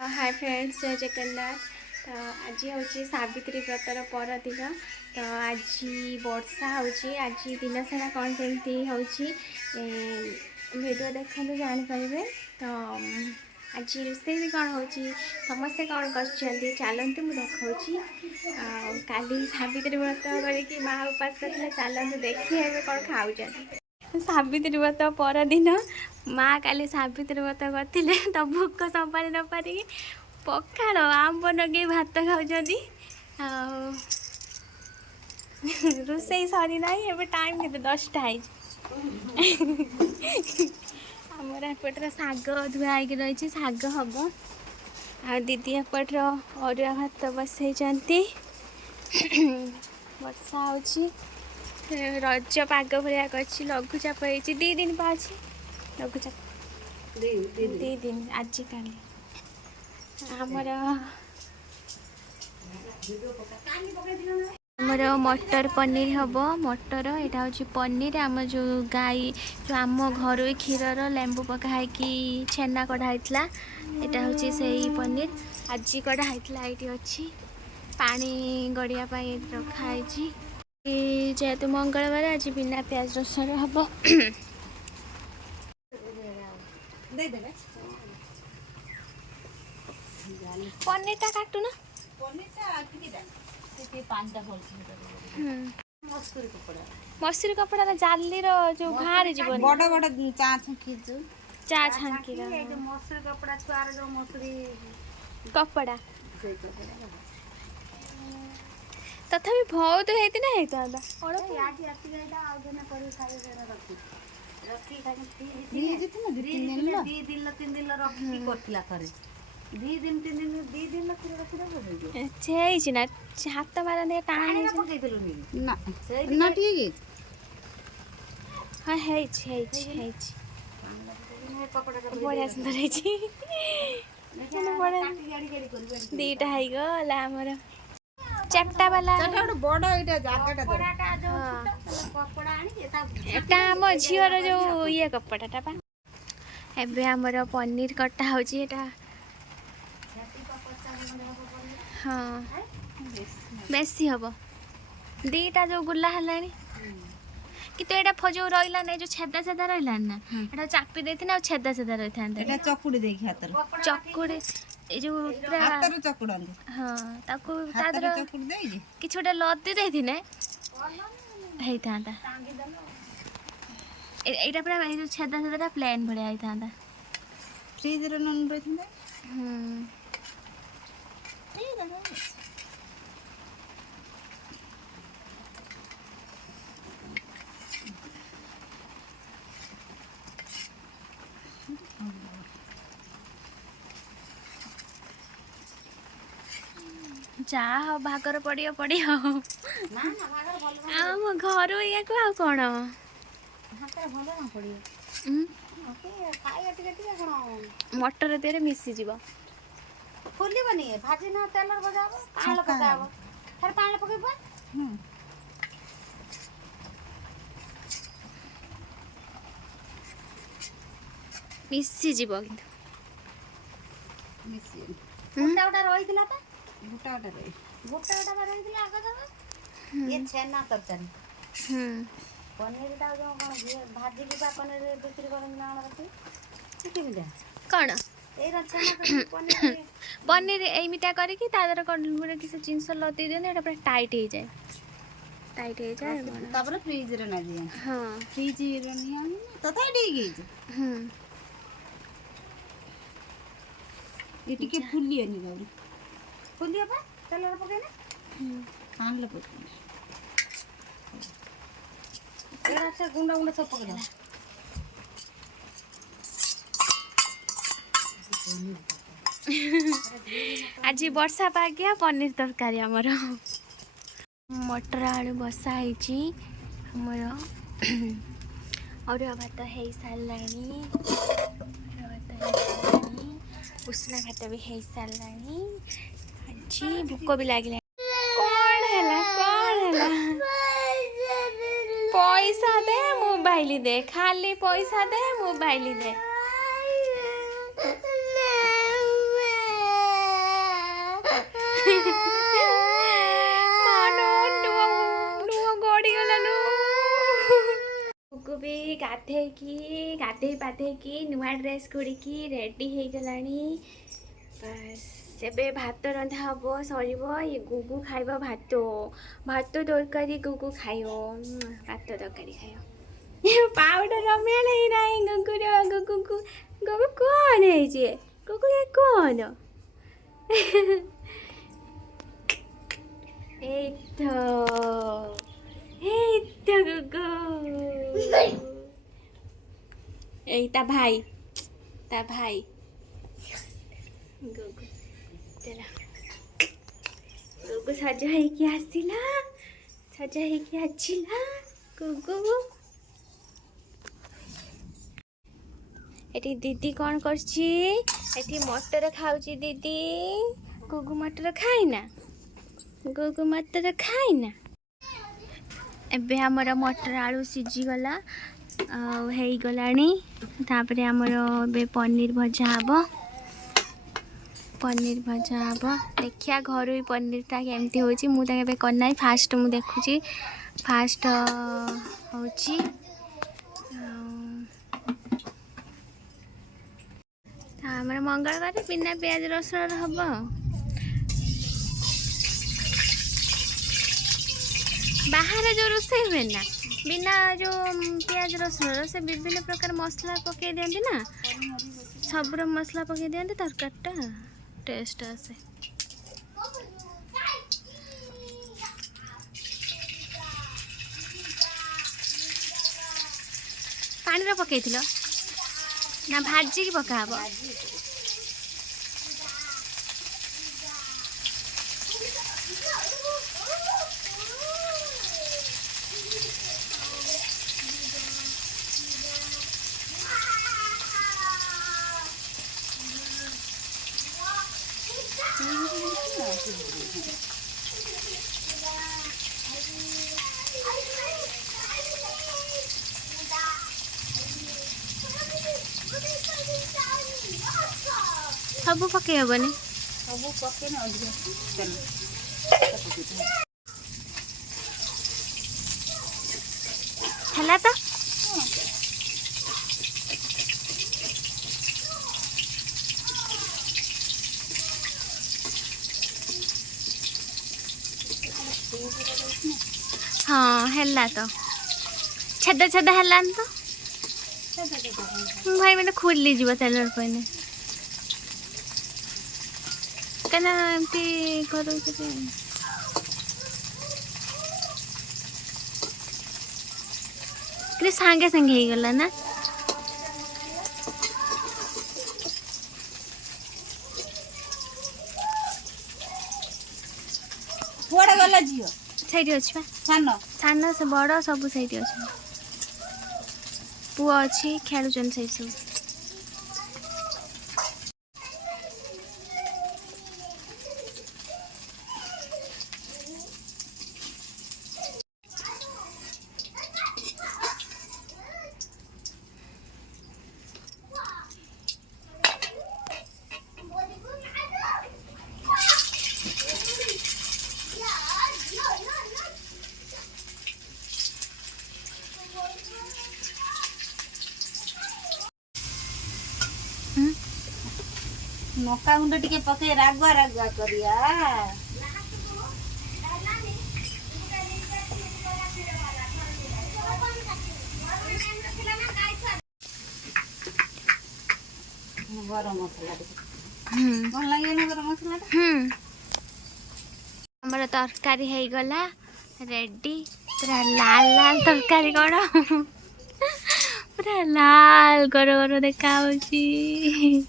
Hi friends, जय जगन्नाथ। तो आज हूँ सावित्री व्रतर पर दिन। तो आज वर्षा होची, आज दिन सारा कौन केमती होची वीडियो देखते जानीपारे। तो आज रोषे भी कौन हो समस्ते कौन कर चलते मुझे देखा काली सावित्री व्रत करके माँ उपास करते चलते देखिए कौन खाऊ। सावित्री व्रत पर दिन माँ काली सावित्री व्रत करते तो भोक संभाली न पारिकी पखाड़ आंब नगे भात खाऊँ। रोषे सरी ना ए टाइम के 10टा आमर एपटर शाग धुआई रही शाग हम आ दीदी एपटर अरुआ भात बसई वर्षा हो रज पाग भाया कर लघुचाप हो 2 दिन पा लघुचाप 2 दिन आज काली आमर मटर पनीर हम मटर यहाँ हूँ पनीर आम जो गाई जो आम घर क्षीर लेंबू पकाई छेना कढ़ाई यहाँ हूँ से पनीर आज कढ़ाई ये अच्छी पानी गड़िया रखाई जेहेतु मंगलवार आज बिना प्याज रसुण हम पनीर टा काटू ना मसूरी कपड़ा जाली जो बाहर जीवन बड़ बड़ चा छुकी चा छांकी मसूरी कपड़ा छुआर जो मसूरी कपड़ा तथापि बहुत होती ना होता हाथ मारने टाण हाँ बढ़िया सुंदर दीटा गला आमर चार्टा वाला आम झीर जो ये कपड़ा एबे आमर पनीर कटा हो हाँ बेसी हम दीटा जो गुला है कि जो रहा ना जो छेदा छेदा रहा ना ये चापी देती ना छेदा छेदा रही था चकुड़ी चकुड़ी जो हाँ कि छोटा लदी देती ना होता यहाँ पूरा जो छेदा छेदा प्लेन भाया होता फ्रिज रे नन रही जा भागर पड़ियो आम घर या कौन मटर देरे मिसी जीव खोलबनी भाजी ना तेल बजाब पान पकाब फिर पान पकेब मिसी जीव किंतु मिसी गोटा गोटा रही गोटा गोटा रही गोटा गोटा रही आग ये छेना तरकारी पनीर टा जो कौन भाजी की पनीर बिक्री कर कौन पनीर एमिटा करके किसी जिनस लदी दिखाँ पूरा टाइट हो जाए फ्रिज रे ना दिए हाँ फ्रिज रे नहीं तथा ठीक है ये टिके फुलिए नहीं बाबू फुलिए बा तेल रे पके ना पान ले पके एरा से गुंडा गुंडा सब पके आज वर्षा पागिया पनीर तरकारी आमर मटर आलू बसा आमर अरुआ भात हो सारा उसना भात भी हो सारा आज भोक भी लगे कौन है पैसा दे मोबाइल दे खाली पैसा दे मोबाइल दे गाधे पाधेकी नुआ ड्रेस गुड़िकी रेडी हो गलानी बस ଏବେ ଭାତ ରନ୍ଧା ହେବ ସରିବ ये गुगु ଖାଇବ ଭାତ ତରକାରୀ गुगु ଖାଇବ ଭାତ ତରକାରୀ ଖାଇବ ପାଉଡର ରମିଆଣ ହେଇନାହିଁ गुगु କଣ ହେଇଛି गुगु ये କଣ ଏଇତ गुगु ଏଇ ତା ଭାଇ गुगु चला गुगु सज ହେଇକି ଆସିଲା गुगु एटी दीदी कौन करछि एटी मटर खाऊची दीदी गुगु मटर खाइना एबे हमर मटर आलू सिझी गला हो गलानी तापरे हमर बे पनीर भजा हबो देखिया घर ही पनीरटा केमती होची मु ताके करना फास्ट मु देखुची फास्ट होची हमर मंगलवार बिना प्याज रसुन हम बाहर जो रोषे हुए ना बिना जो प्याज रसुन से विभिन्न प्रकार मसला पकई दियंती ना सबुर मसला पकई दियंती तरकारीटा टेस्ट आसे पानी रे पकई थिलो ना भाजी की पका हबो सब पकई हेबनी सब पके ना चल हला तो हाँ हला तो छेदा हलान तो भाई मैंने खुली जीव तेलर पहने कना एमती करू कि सांगे सांगे ही गला ना कुआडे गला जियो सैठी अछि बा सानो से बड़ सब सैठी अछि पुआ अछि खेलुचन सैठ सब मक्का गुंड टिके पके रागुआ करिया गरम मसला कौन लगे ना गरम मसला हमर तरकारी है गला रेडी पूरा लाल लाल तरकारी कौन पूरा लाल गरो देखा होची